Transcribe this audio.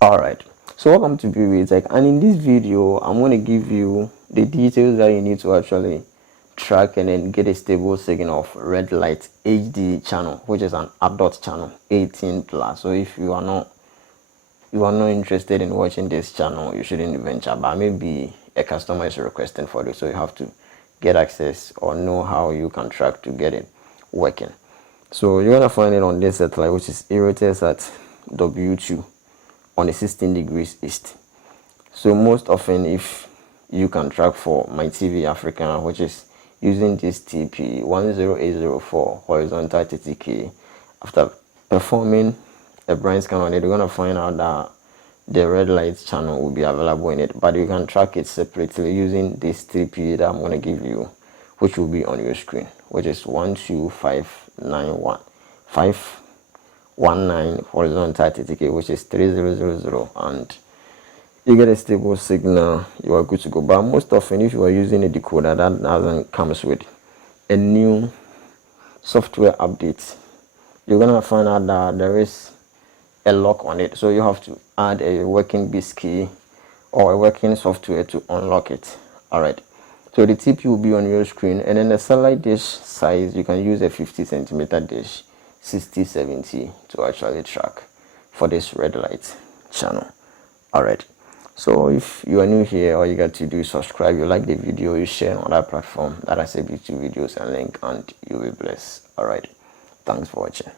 Alright, so welcome to Pbteck, and in this video I'm going to give you the details that you need to actually track and then get a stable signal of Redlight HD channel, which is an adult channel, 18 plus. So if you are not interested in watching this channel, you shouldn't venture, but maybe a customer is requesting for this, so you have to get access or know how you can track to get it working. So you're gonna find it on this satellite, which is irritates at W2 on the 16 degrees east. So most often, if you can track for my TV Africa, which is using this TP 10804 horizontal 30K, after performing a brain scan on it, you're gonna find out that the Redlight channel will be available in it, but you can track it separately using this TP that I'm gonna give you, which will be on your screen, which is 12591 519 horizontal 30K, which is 3000, and you get a stable signal, you are good to go. But most often, if you are using a decoder that comes with a new software update, you're gonna find out that there is a lock on it, so you have to add a working BIS key or a working software to unlock it. All right, so the TP will be on your screen, and then the satellite dish size, you can use a 50 centimeter dish, 60/70 to actually track for this Redlight channel. All right, so if you are new here, all you got to do is subscribe, you like the video, you share on that platform that has a YouTube videos and link, and you'll be blessed. All right, thanks for watching.